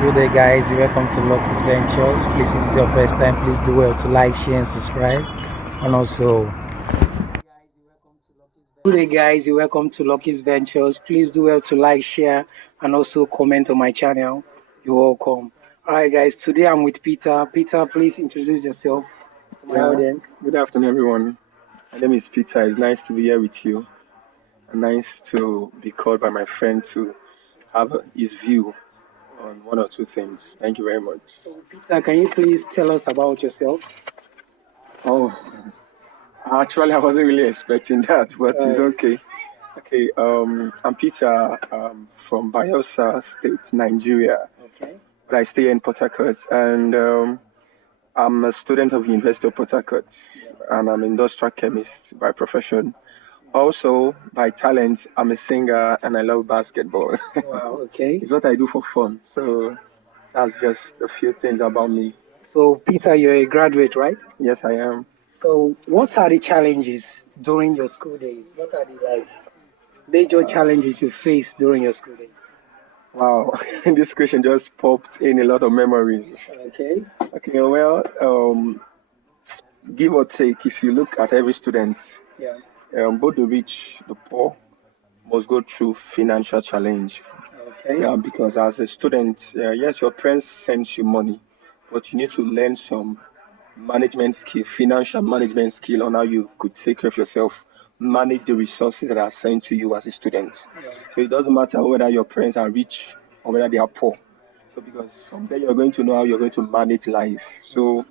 Good day, guys. Welcome to Lucky's Ventures. Please, if it's your first time, please do well to like, share, and subscribe. And also, good day, guys. Welcome to Lucky's Ventures. Please do well to like, share, and also comment on my channel. You're welcome. All right, guys. Today I'm with Peter. Peter, please introduce yourself to my Yeah, audience. good afternoon, everyone. My name is Peter. It's nice to be here with you. And nice to be called by my friend to have his view on one or two things. Thank you very much. So, Peter, can you please tell us about yourself? Oh, actually, I wasn't really expecting that, but it's okay. Okay, I'm Peter from Bayelsa State, Nigeria, Okay. but I stay in Port Harcourt, and I'm a student of University of Port Harcourt, and I'm industrial chemist by profession. Also, by talent, I'm a singer and I love basketball. Wow. Okay. It's what I do for fun. So that's just a few things about me. So, Peter, you're a graduate, right? Yes, I am. So, what are the challenges during your school days? What are the major challenges you face during your school days? Wow, this question just popped in a lot of memories. Okay. Okay, well, give or take, if you look at every student, Yeah. both the rich, the poor, must go through financial challenge. Okay. Yeah, because as a student, yes, your parents send you money, but you need to learn some management skill, financial management skill on how you could take care of yourself, manage the resources that are sent to you as a student. Yeah. So it doesn't matter whether your parents are rich or whether they are poor. So because from there you're going to know how you're going to manage life. So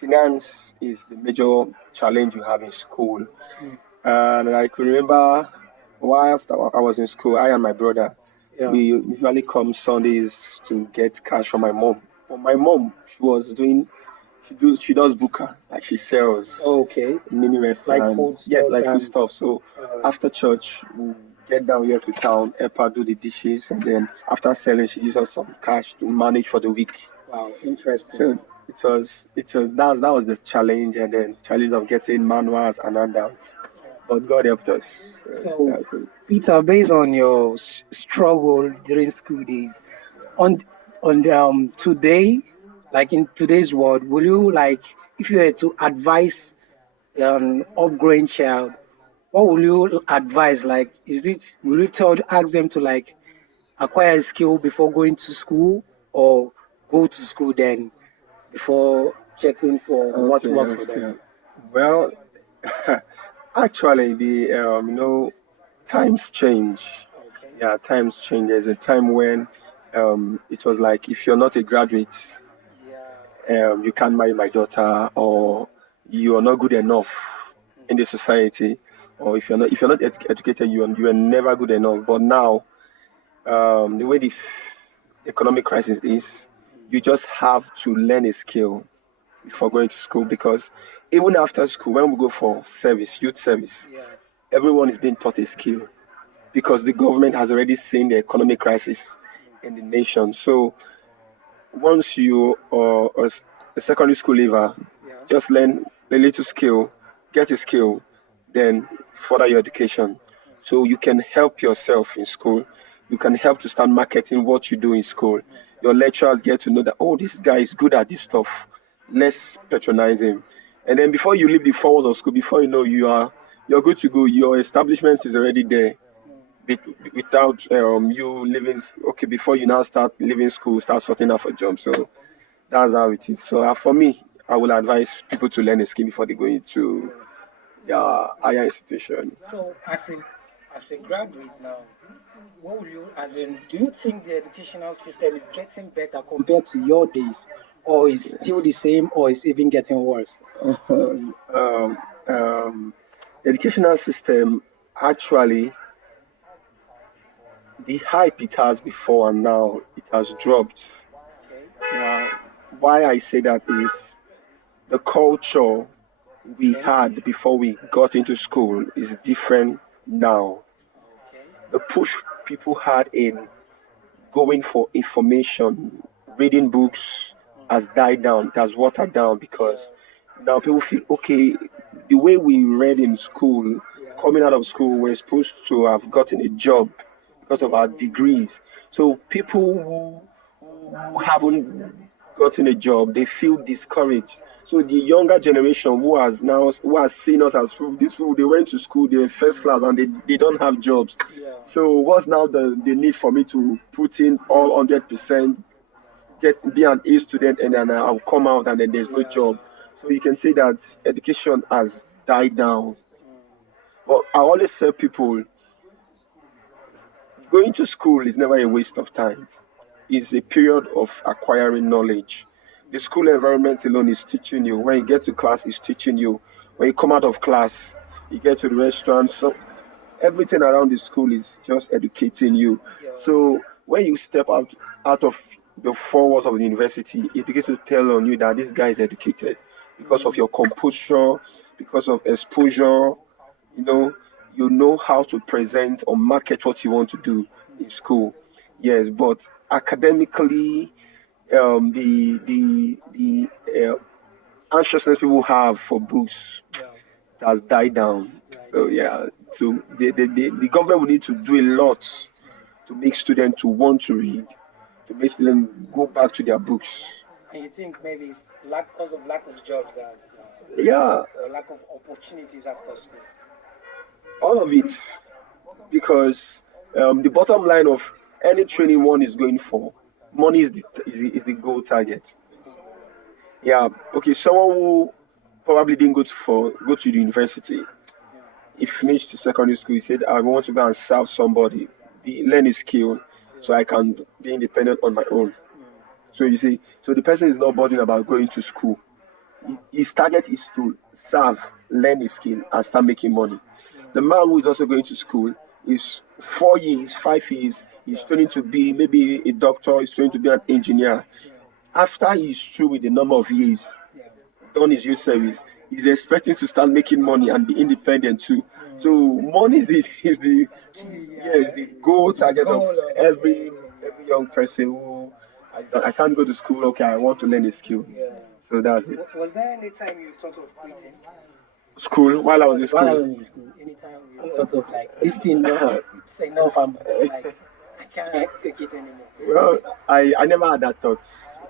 finance is the major challenge you have in school. Mm. And I could remember whilst I was in school, I and my brother, Yeah. we usually come Sundays to get cash from my mom. But my mom, she does buka, like she sells Okay. mini Like restaurants. food Yes, stuff like food and stuff. So after church, we get down here to town, help her do the dishes, and then after selling, she gives us some cash to manage for the week. wow, interesting. So that was the challenge, and then challenge of getting manuals and handouts. But God helped us. So, That's it. Peter, based on your struggle during school days, on today, like in today's world, will you like if you were to advise an upgrowing child, what will you advise? Like, will you ask them to like acquire a skill before going to school, or go to school then before checking for what Okay, works for them? okay. Well, actually, times change. Okay. Yeah, times change. There's a time when it was like if you're not a graduate, you can't marry my daughter, or you are not good enough in the society, or if you're not educated, you are never good enough. But now, the way the economic crisis is, you just have to learn a skill before going to school, because even after school, when we go for service, youth service, Yeah. everyone is being taught a skill because the government has already seen the economic crisis in the nation. So once you are a secondary school leaver, Yeah. just learn a little skill, get a skill, then further your education. So you can help yourself in school. You can help to start marketing what you do in school. Your lecturers get to know that, oh, this guy is good at this stuff. Let's patronize him. And then before you leave the four walls of school, before you know, you're good to go. Your establishment is already there be- without you living. Okay, before you now start leaving school, start sorting out for jobs. So that's how it is. So for me, I will advise people to learn a skill before they go into higher institution. So, as a graduate now, what will you, as in, do you think the educational system is getting better compared to your days, or is still the same, or is even getting worse? um, um, educational system, actually, the hype it has before and now it has dropped. Uh, why I say that is the culture we had before we got into school is different now. The push people had in going for information, reading books has died down, it has watered down, because now people feel okay, the way we read in school, coming out of school, we're supposed to have gotten a job because of our degrees. So people haven't gotten a job, they feel discouraged. So the younger generation who has seen us as these people, they went to school, they were first class, and they don't have jobs. Yeah. So what's now the need for me to put in all 100%, be an A student, and then I'll come out and then there's no Yeah. job. So you can say that education has died down. Mm. But I always tell people, going to school is never a waste of time. It's a period of acquiring knowledge. The school environment alone is teaching you. When you get to class, it's teaching you. When you come out of class, you get to the restaurant. So everything around the school is just educating you. Yeah. So when you step out of the four walls of the university, it begins to tell on you that this guy is educated because of your composure, because of exposure. You know, you know how to present or market what you want to do in school. Yes, but academically, the anxiousness people have for books Yeah. has died down. It's like So yeah, so the government will need to do a lot to make students to want to read, to make students go back to their books. and you think maybe it's lack because of lack of jobs that Yeah, or lack of opportunities after school. all of it, because the bottom line of any training one is going for, money is the goal target. Yeah, okay, someone who probably didn't go to the university, he finished secondary school, he said, I want to go and serve somebody, learn a skill so I can be independent on my own. So you see, so the person is not bothering about going to school. His target is to serve, learn a skill, and start making money. The man who is also going to school is 4 years, 5 years, he's training to be maybe a doctor, he's training to be an engineer. After he's through with the number of years, done his youth service, he's expecting to start making money and be independent too. So money is the is the goal target of every young person who I can't go to school. Okay, I want to learn a skill. Yeah. So that's it. Was there any time you thought of quitting? School while I was in While I was school. in school, anytime you thought of like this thing, no, it's enough. I'm like I can't take it anymore. Well, I never had that thought.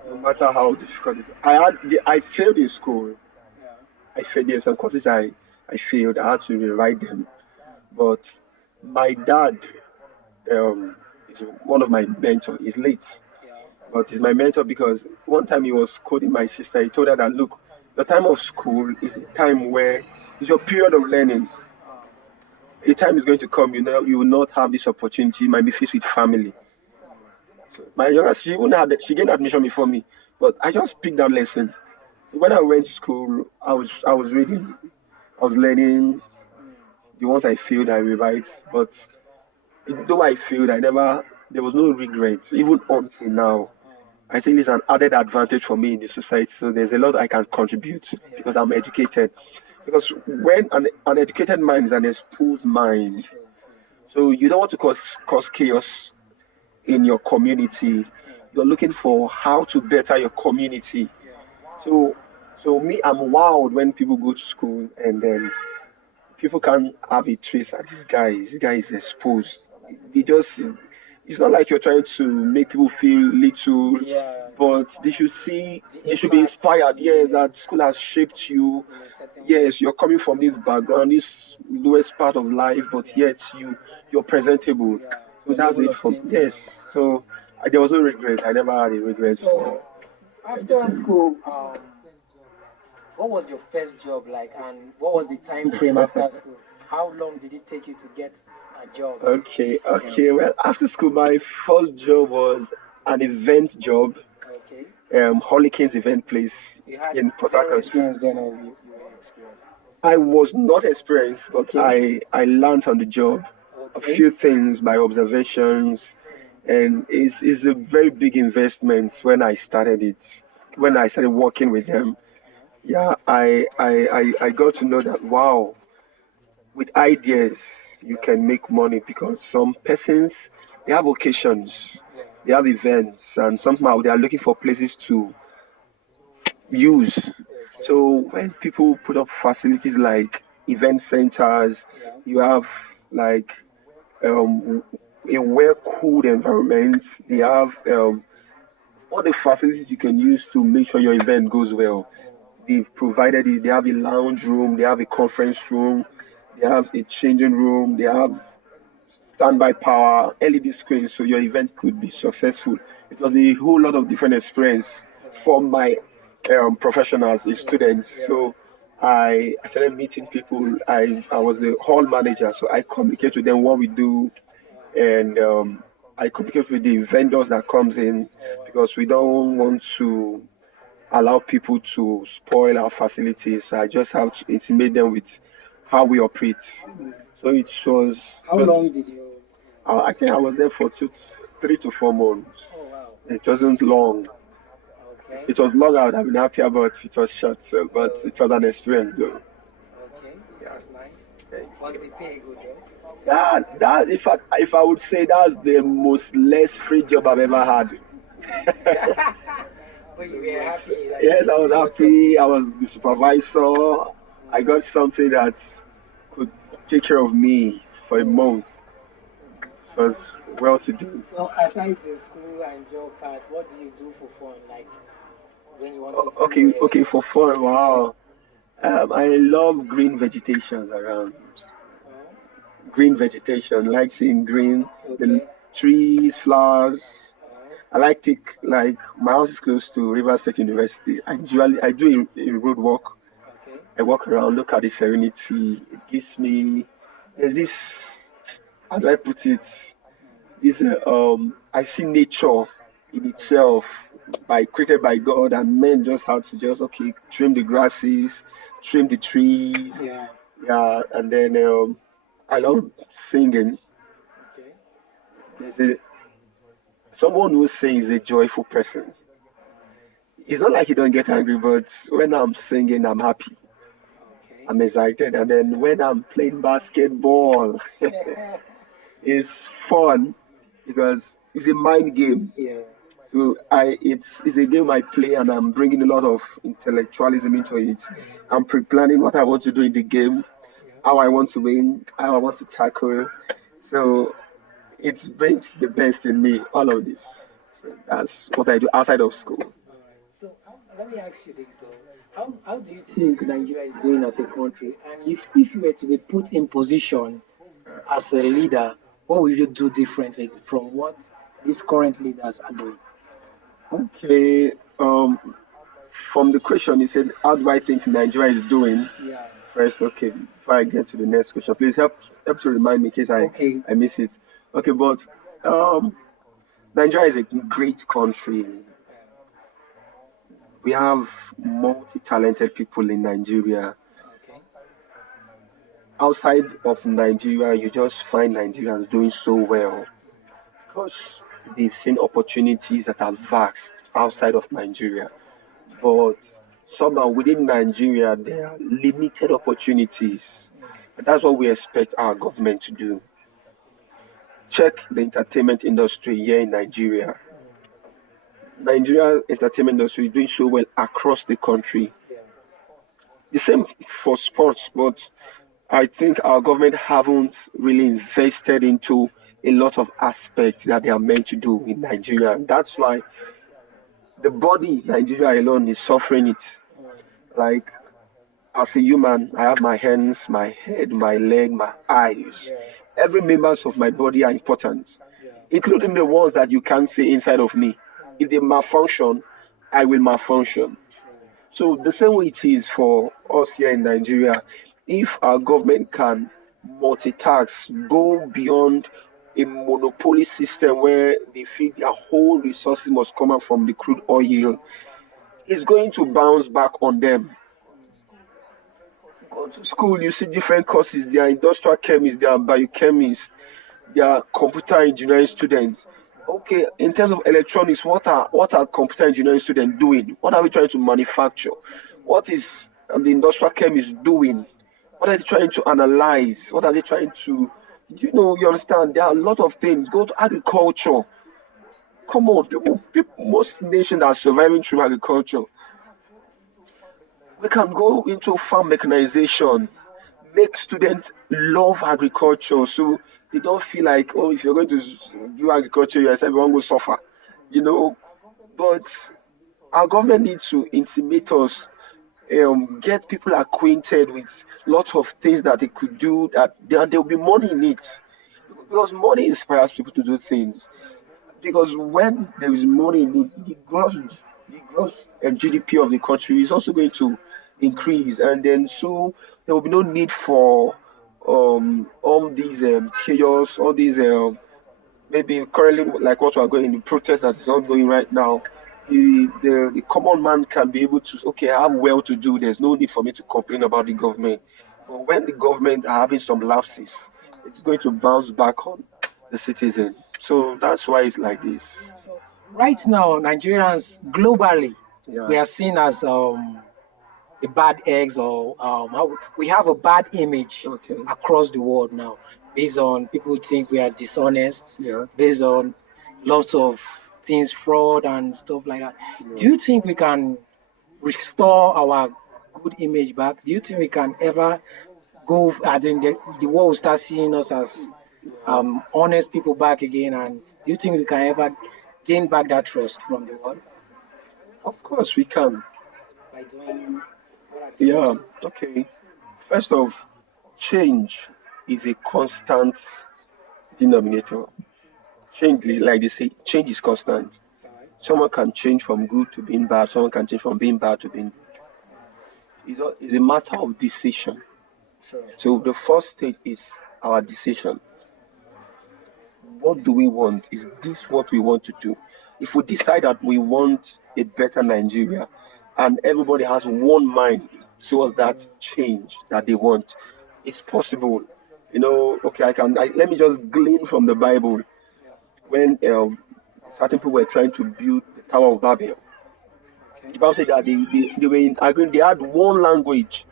No matter how difficult it is. I failed in school. Yeah. I failed there. Some courses I failed. I had to rewrite them. But my dad is one of my mentors. He's late, Yeah. but he's my mentor because one time he was quoting my sister. He told her that look, the time of school is a time where it's your period of learning. A time is going to come, you will not have this opportunity. You might be faced with family. My youngest, she gained admission before me, but I just picked that lesson. So when I went to school, I was reading, I was learning. The ones I failed, I rewrite. But though I failed, there was no regrets, even until now. I think it's an added advantage for me in the society. So there's a lot I can contribute because I'm educated. Because when an educated mind is an exposed mind, so you don't want to cause chaos in your community. You're looking for how to better your community. So, so me, I'm wild when people go to school and then people can have a trace like this guy is exposed. They just, it's not like you're trying to make people feel little, Yeah. but they should see, The they should be impact. inspired. Yeah, that school has shaped you. In a certain way. Yes, you're coming from this background, this lowest part of life, but yet you're presentable. Yeah. So Your that's level it of for thinking. yes. So there was no regret. I never had a regret So for. after school, what was your first job like, and what was the time frame after school? How long did it take you to get a job? Okay. Well, after school, my first job was an event job, Okay. Hurricanes event place You had in Port zero Harcourt. experience then, or you were experienced? I was not experienced, but Okay. I learned on the job a Okay. few things by observations, and it's a very big investment when I started it. When I started working with them, yeah, I got to know that wow, with ideas you can make money because some persons they have occasions, Yeah. they have events, and somehow they are looking for places to use. Okay. So when people put up facilities like event centers, Yeah. you have like um, a well-cooled environment. They have all the facilities you can use to make sure your event goes well. They've provided it. They have a lounge room, they have a conference room, they have a changing room, they have standby power, LED screen, so your event could be successful. It was a whole lot of different experience for my professionals, as students. So I started meeting people. I was the hall manager, so I communicate with them what we do, and I communicate with the vendors that comes in because we don't want to allow people to spoil our facilities. I just have to intimate them with how we operate. So How long did you? I think I was there for 3 to 4 months. Oh wow. It wasn't long. Okay. It was long. I would have been happier, but it was short. So, but Oh, it was an experience, though. okay. Yeah. That's nice. Thank Was you. the pay good though? That if I would say that's the most less free job I've ever had. But you were happy that Yes, I was it's your job. happy. I was the supervisor. I got something that could take care of me for a month. It was well to do. So aside the school and job part, what do you do for fun? Like when you want to do Okay, okay, for fun. Wow. I love green vegetations around. Green vegetation, like seeing green, the okay. trees, flowers. Uh, I like take like my house is close to River State University. I do a road walk. okay. I walk around, look at the serenity. It gives me there's this how do I put it? This I see nature in itself by created by God, and men just had to just okay trim the grasses, trim the trees, Yeah. yeah, and then I love singing. Okay. There's a someone who sings is a joyful person. It's not like he don't get angry, but when I'm singing, I'm happy. Okay. I'm excited, and then when I'm playing basketball, it's fun because it's a mind game. Yeah. So it's a game I play, and I'm bringing a lot of intellectualism into it. I'm pre-planning what I want to do in the game, Yeah. how I want to win, how I want to tackle. So it brings the best in me, all of this. So that's what I do outside of school. All right. So let me ask you this though. How do you think Nigeria is doing as a country? And if you were to be put in position as a leader, what will you do differently from what these current leaders are doing? Okay. From the question you said, how do I think Nigeria is doing? Yeah. First, okay. Before I get to the next question, please help to remind me in case Okay. I miss it. Okay, but um, Nigeria is a great country. We have multi-talented people in Nigeria. Okay. Outside of Nigeria, you just find Nigerians doing so well because they've seen opportunities that are vast outside of Nigeria. But somehow within Nigeria, there are limited opportunities. And that's what we expect our government to do. Check the entertainment industry here in Nigeria. Nigeria entertainment industry is doing so well across the country. Yeah. The same for sports, but I think our government haven't really invested into a lot of aspects that they are meant to do in Nigeria. And that's why the body Nigeria alone is suffering it. Like as a human, I have my hands, my head, my leg, my eyes. Yeah. Every members of my body are important, Yeah. including the ones that you can't see inside of me. If they malfunction, I will malfunction. So the same way it is for us here in Nigeria, if our government can multitask, go beyond a monopoly system where they feel their whole resources must come out from the crude oil, it's going to bounce back on them. Go to school, you see different courses. There are industrial chemists, there are biochemists, there are computer engineering students. Okay, in terms of electronics, what are computer engineering students doing? What are we trying to manufacture? What is the industrial chemist doing? What are they trying to analyze? What are they trying to you understand? There are a lot of things. Go to agriculture. Come on, most nations are surviving through agriculture. We can go into farm mechanization, make students love agriculture so they don't feel like, oh, if you're going to do agriculture yourself, you won't go suffer. You know, But our government needs to intimate us, get people acquainted with lots of things that they could do, that there will be money in it, because money inspires people to do things. Because when there is money in it, the gross GDP of the country is also going to increase, and then so there will be no need for all these chaos, all these maybe currently like what we are going, the protest that is ongoing right now. The common man can be able to, okay, I have well to do. There's no need for me to complain about the government. But when the government are having some lapses, it's going to bounce back on the citizen. So that's why it's like this. So right now, Nigerians globally, Yeah. we are seen as the bad eggs, or we have a bad image Okay. across the world now, based on people think we are dishonest, Yeah. based on lots of things, fraud and stuff like that. Yeah. Do you think we can restore our good image back? Do you think we can ever go, I think the world will start seeing us as honest people back again? And do you think we can ever gain back that trust from the world Of course we can. by doing what are the Yeah. steps? Okay. First off, change is a constant denominator. Change, like they say, change is constant. Alright. Someone can change from good to being bad. Someone can change from being bad to being good. It's a matter of decision. Sure. So the first stage is our decision. What do we want? Is this what we want to do? If we decide that we want a better Nigeria, and everybody has one mind towards that change that they want, it's possible. Okay, let me just glean from the Bible. When certain people were trying to build the Tower of Babel, the Bible said that they were in agreement, they had one language,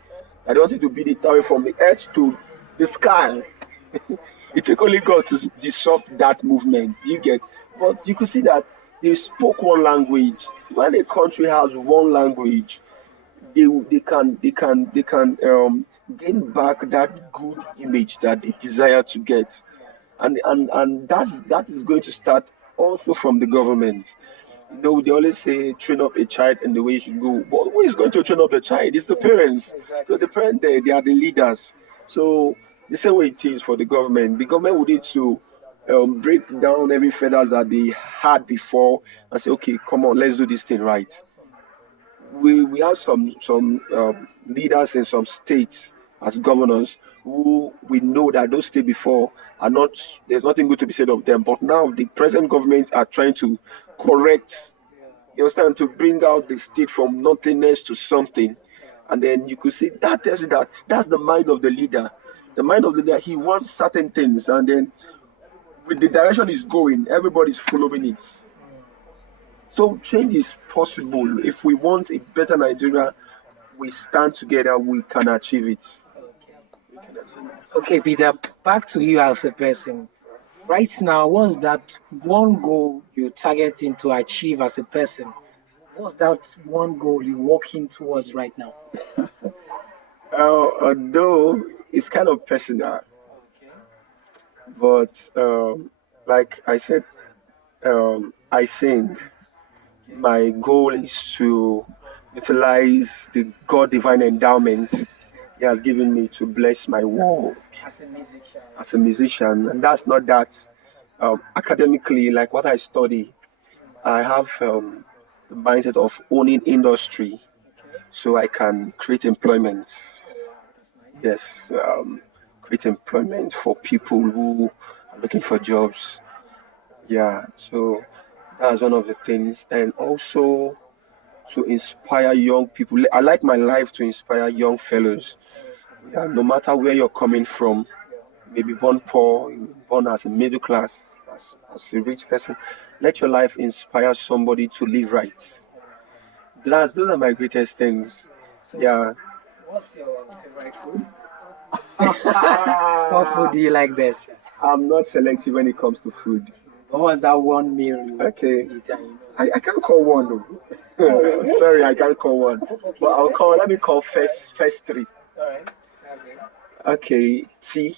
that they wanted to build the tower from the earth to the sky. It took only God to disrupt that movement. You get, but you could see that they spoke one language. When a country has one language, they can gain back that good image that they desire to get, and that is going to start also from the government. They always say train up a child in the way you should go. But who is going to train up a child? It's the parents. So Exactly. the parents, they are the leaders. So the same way it is for the government would need to break down every feathers that they had before and say, okay, come on, let's do this thing right. We have some leaders in some states as governors who we know that those states before are not, there's nothing good to be said of them. But now the present government are trying to correct, you understand, to bring out the state from nothingness to something. And then you could see that tells you that that's the mind of the leader. The mind of the leader, he wants certain things, and then with the direction he's going, everybody's following it. So change is possible. If we want a better Nigeria, we stand together, we can achieve it. Okay, Peter, back to you as a person. Right now, what's that one goal you're targeting to achieve as a person? What's that one goal you're working towards right now? Although it's kind of personal, but like I said, I sing. My goal is to utilize the God divine endowments He has given me to bless my world As a musician. as a musician. And that's not that academically, like what I study, I have the mindset of owning industry Okay. so I can create employment. Oh wow, that's nice. Yes, create employment for people who are looking for jobs. Yeah, so that's one of the things. And also to inspire young people. I like my life to inspire young fellows. Okay. Yeah, no matter where you're coming from, Yeah. maybe born poor, born as a middle class, as a rich person, let your life inspire somebody to live right. Those are my greatest things. So, Yeah. what's your favorite food? What food do you like best? I'm not selective when it comes to food. What was that one meal you Okay. eat and I can't call one Oh, though. really? Sorry, I can't call one. Okay, But I'll then. call, let me call first three. All right. That's good. Okay, tea,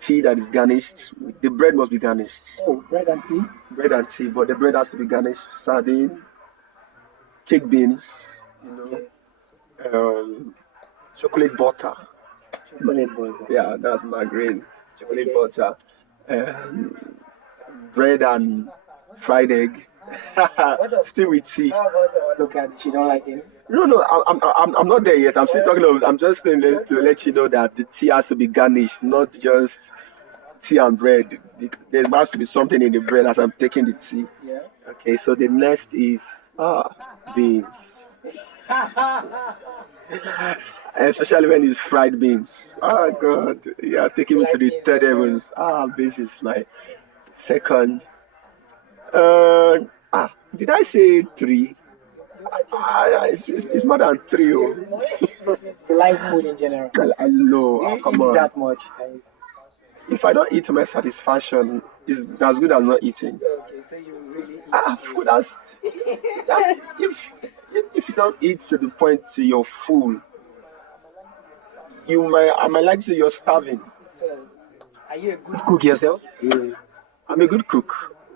tea that is garnished. The bread must be garnished. Oh, bread and tea. Bread and tea, but the bread has to be garnished. Sardine, cake beans, you Okay. know, chocolate butter. Chocolate butter. Yeah, that's margarine. Chocolate Okay. butter. Um, bread and fried egg. What of Still with tea. how about our local dish? You don't like it? No, no, I'm not there yet. I'm still talking about. I'm just saying to Okay. let you know that the tea has to be garnished, not just tea and bread. There has to be something in the bread as I'm taking the tea. Yeah. Okay, so the next is beans, especially when it's fried beans. Oh God, yeah, taking You me to like the beans third as well? heavens. Beans is my second. Uh, did I say three? I think you said It's more than three. Oh. more. You like food in general. I know. Do you Come eat on. that much? If I don't eat to my satisfaction, is as good as not eating. Okay, so you really eat Food has that, if you don't eat to the point you're full, I might like to say you're starving. So, are you a good cook yourself? Mm. I'm a good cook.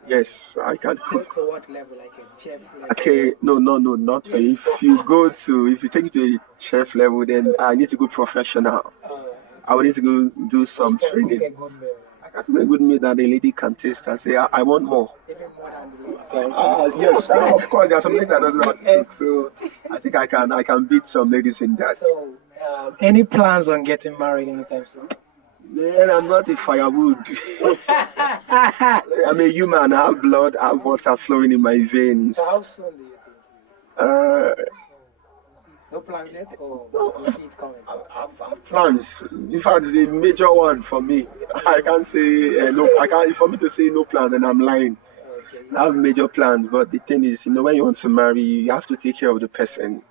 Yes, I can To, cook. to what level? Like a chef Okay, level? no, no, no, not really. If you take it to a chef level, then I need to go professional. Uh, I will need to go do so you some can cook training. a good meal. I can make a good meal that the lady can taste and say, I want more. Even more than the ladies. Yes, of course, there are some ladies that doesn't know how to cook, so I think I can beat some ladies in that. So, any plans on getting married anytime soon? Man, I'm not a firewood. I'm a human. I have blood, I have water flowing in my veins. So, how soon do you think? Uh, No plans yet, or no, you see it coming? I have plans. In fact, the major one for me, I can't say no. I can't. For me to say no plans, then I'm lying. Okay. I have major plans, but the thing is, when you want to marry, you have to take care of the person.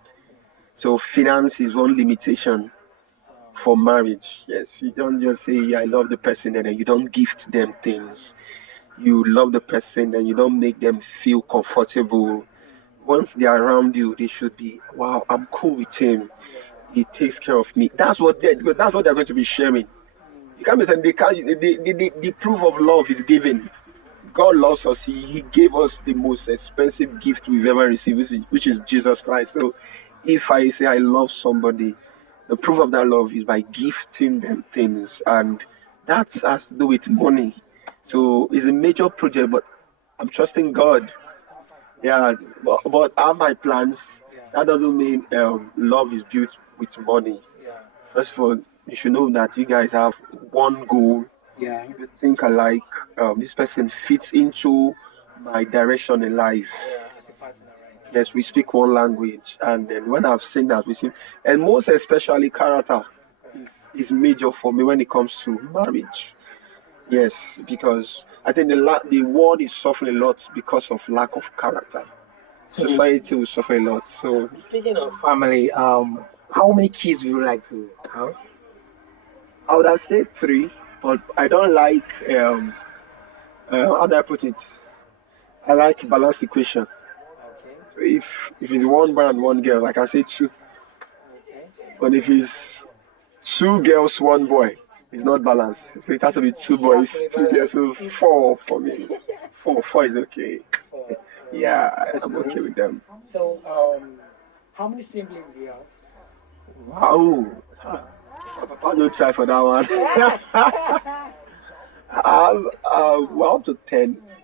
So finance is one limitation for marriage. Yes, you don't just say I love the person and then you don't gift them things. You love the person and you don't make them feel comfortable. Once they are around you, they should be, wow, I'm cool with him. Yeah. He takes care of me. That's what they're going to be sharing. You can't be saying they can't, the proof of love is given. God loves us. He gave us the most expensive gift we've ever received, which is Jesus Christ. So if I say I love somebody, the proof of that love is by gifting them things. And that has to do with money. So it's a major project, but I'm trusting God. Yeah, but I have my plans. Yeah. That doesn't mean love is built with money. Yeah. First of all, you should know that you guys have one goal. Yeah. You think alike. This person fits into my direction in life. Yeah. As a partner, right? Yes, we speak one language, and then when I've seen that, we see, and most especially character is major for me when it comes to marriage. Yes, because I think the world is suffering a lot because of lack of character. So, Society will suffer a lot. So speaking of family, how many kids would you like to have? I would have said three, but I don't like how do I put it? I like balanced equation. Okay. If if it's one boy and one girl, I can say two. Okay. But if it's two girls, one boy, it's not balanced. So it has to be two It has boys, to be two girls. balanced. So If four for me. Four is okay. uh, Yeah, that's I'm good. okay with them. So, how many siblings do you Wow. Huh. Papa, no try for that one. I have well, up to 10. I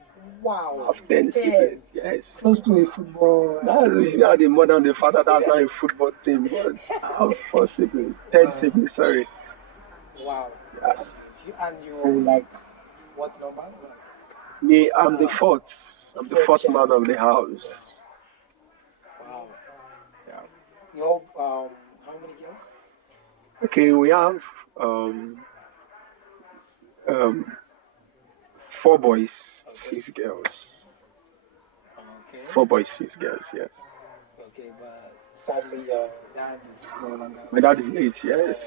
Wow, have 10 10. siblings. Yes. Close to a football That's if you team. are the mother and the father. That's not a football team. But I have four siblings. 10 Wow, siblings. Sorry. wow, Yeah. that's huge. And you like what number? Me, I'm the Uh, fourth. I'm the fourth fourth man child. of the house. Wow. Yeah. You know, how many girls? Okay, we have um um 4 boys, Okay, 6 girls. okay, 4 boys, 6 girls. Yes. okay. But sadly, your dad is no longer My dad is late. Yes.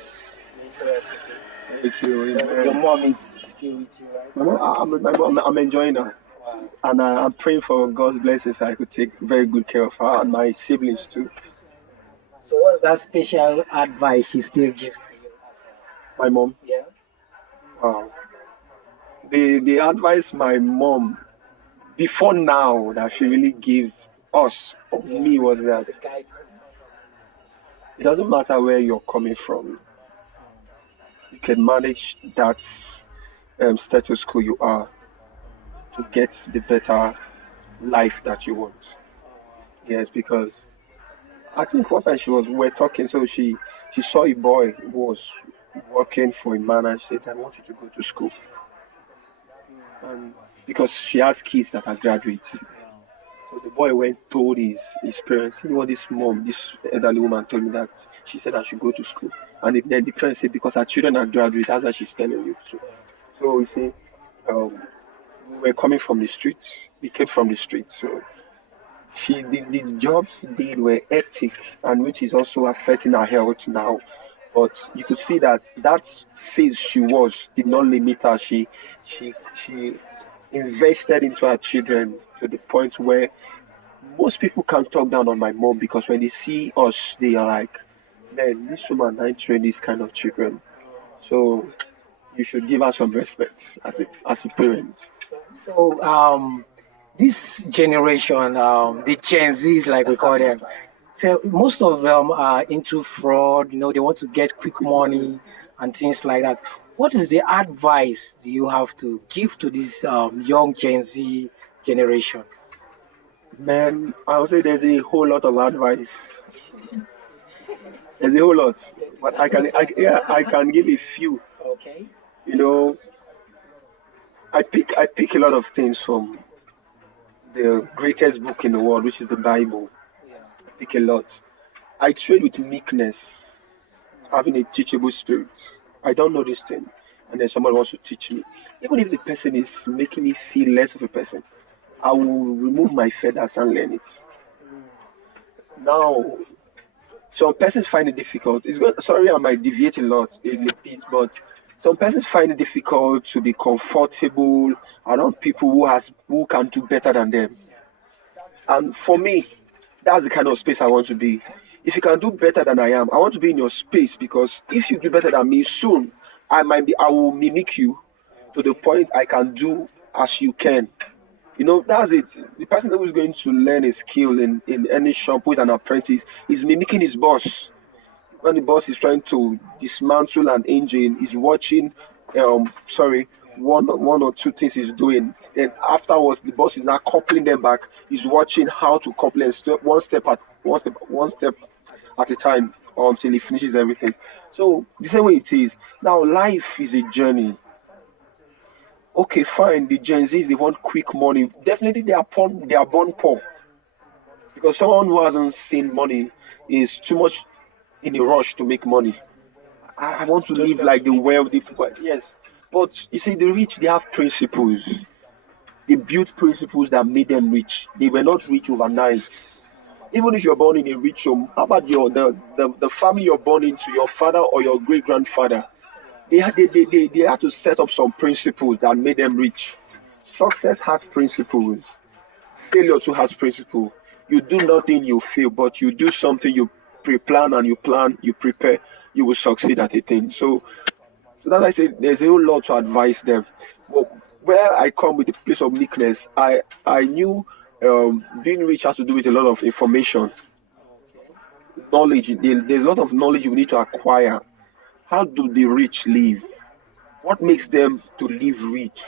with you, so that's okay. Thank you. Your Amen. mom is still with you, right? I'm enjoying her, Wow. and I'm praying for God's blessings so I could take very good care of her and my siblings too. So what's that special advice she still gives to you? My mom. Yeah. Wow. the advice my mom before now that she really gave us or Yeah, me was that this guy. it doesn't matter where you're coming from, you can manage that status quo you are to get the better life that you want. Yes, because I think one time she was we're talking, so she saw a boy who was working for a man and said, "I want you to go to school," and because she has kids that are graduates. Wow. So the boy went told his parents, you know what this mom, this elderly woman told me that she said I should go to school. And then the parents said because her children are graduate, that's why she's telling you. So you see, um, we were coming from the streets. We came from the streets. So the jobs she did were hectic and which is also affecting her health now. But you could see that that phase she was did not limit her. She invested into her children to the point where most people can't talk down on my mom because when they see us, they are like, man, this woman I train these kind of children. So you should give her some respect as a parent. So this generation, the Gen Zs, like we call them, so most of them are into fraud. You know, they want to get quick Quick money. money and things like that. What is the advice do you have to give to this young Gen Z generation? Man, I would say there's a whole lot of advice. There's a whole lot. But yeah, I can give a few. Okay. You know, I pick a lot of things from the greatest book in the world, which is the Bible. Yeah. Pick a lot. I trade with meekness, having a teachable spirit. I don't know this thing, and then somebody wants to teach me. Even if the person is making me feel less of a person, I will remove my feathers and learn it. Now, some persons find it difficult. Sorry, I might deviate a lot in a bit, but some persons find it difficult to be comfortable around people who can do better than them. And for me, that's the kind of space I want to be. If you can do better than I am, I want to be in your space because if you do better than me, soon I will mimic you to the point I can do as you can. You know, that's it. The person who is going to learn a skill in any shop who is an apprentice is mimicking his boss. When the boss is trying to dismantle an engine, he's watching sorry, one or two things he's doing. Then afterwards the boss is now coupling them back. He's watching how to couple them one step at a time until he finishes everything. So the same way it is. Now life is a journey. Okay, fine. The Gen Zs they want quick money. Definitely they are born poor because someone who hasn't seen money is too much in a rush to make money. I want to Just live want like to the make wealthy people. Yes, but you see, the rich they have principles. They built principles that made them rich. They were not rich overnight. Even if you're born in a rich home, how about the family you're born into, your father or your great grandfather? They had to set up some principles that made them rich. Success has principles. Failure too has principle. You do nothing, you fail, but you do something, you pre-plan and you plan, you prepare, you will succeed at a thing. So that I say there's a whole lot to advise them. But where I come with the place of meekness, I knew being rich has to do with a lot of information, okay. knowledge. There's a lot of knowledge you need to acquire. How do the rich live? What makes them to live rich?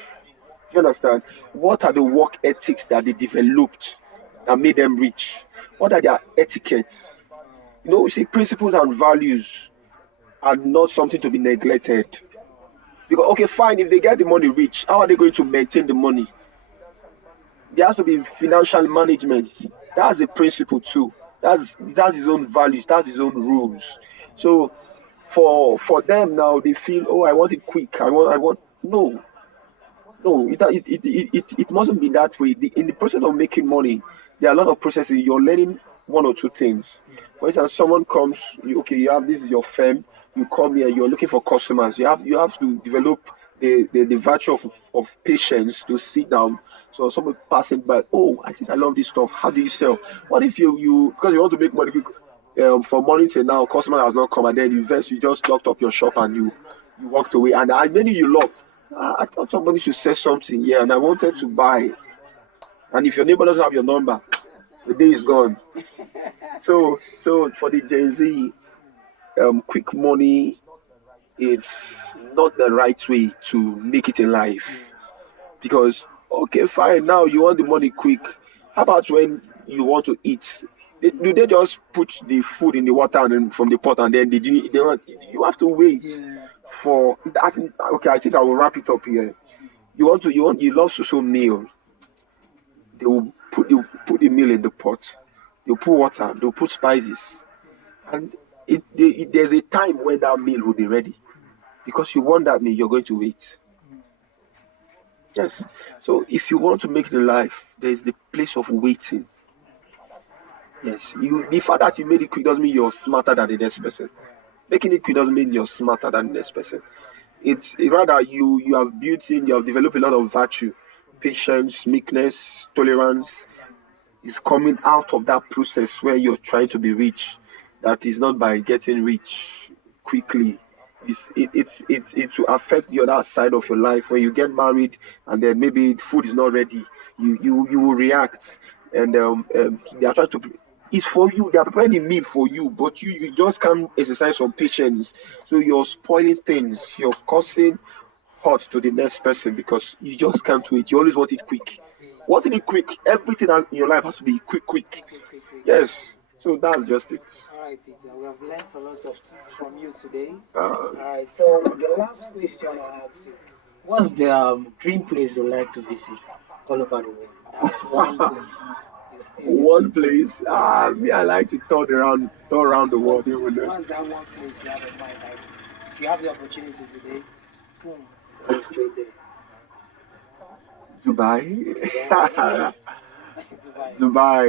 Do you understand? What are the work ethics that they developed that made them rich? What are their etiquettes? You know, you see, principles and values are not something to be neglected. Because okay, fine, if they get the money rich, how are they going to maintain the money? There has to be financial management. That's a principle too. That's his own values, that's his own rules. So for them now they feel, oh, I want it quick. I want no. No, it mustn't be that way. In the process of making money, there are a lot of processes. You're learning one or two things. For instance, someone comes, okay, you have this is your firm. You come here, you're looking for customers. You have to develop the virtue of patience to sit down. So someone passing by, oh, I think I love this stuff. How do you sell? What if you because you want to make money quick, from morning till now, customer has not come, and then you just locked up your shop and you walked away, and I many you locked. I thought somebody should say something here, and I wanted to buy. And if your neighbor doesn't have your number, the day is gone. So for the Gen Z, quick money, it's not the right way to make it in life. Because okay, fine, now you want the money quick. How about when you want to eat? Do they just put the food in the water and then from the pot and then you have to wait Yeah. for that? Okay, I think I will wrap it up here. You love social meal. They will put the meal in the pot. They'll put water. They'll put spices, and there's a time when that meal will be ready because you want that meal. You're going to wait. Yes. So if you want to make it in life, there's the place of waiting. Yes. The fact that you made it quick doesn't mean you're smarter than the next person. Making it quick doesn't mean you're smarter than the next person. It's rather you have developed a lot of virtue, patience, meekness, tolerance, is coming out of that process where you're trying to be rich. That is not by getting rich quickly. It will affect the other side of your life when you get married and then maybe the food is not ready. You will react, and they are trying to. It's for you. They are preparing the meal for you, but you just can't exercise some patience. So you're spoiling things. You're causing hurt to the next person because you just can't wait. You always want it quick. Wanting it quick, everything in your life has to be quick, quick. Quick, quick, quick. Yes. So that's just it. All right, Peter. We have learned a lot of things from you today. Uh, All right. So the last question I ask you: what's the dream place you like to visit all over the world? That's one place you still need to one visit. place. Me, I like to turn around the world. Even though. What's that one place you have in mind? Like, if you have the opportunity today, boom, go straight there. Dubai. Dubai. Dubai. Dubai.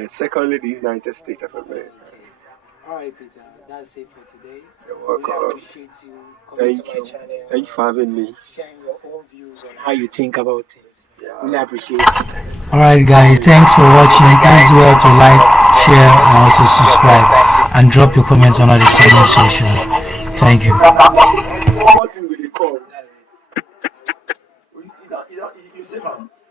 So, Secondly, the United States of America. okay. All right, Peter. That's it for today. You're Really welcome. appreciate you coming to Thank my you. channel Thank you for having me. sharing your own views on how you think about things. Really Yeah. appreciate it. Alright guys, thanks for watching. Please do well to like, share and also subscribe and drop your comments under the comment section. Thank you. What is with the call? That's it. You say,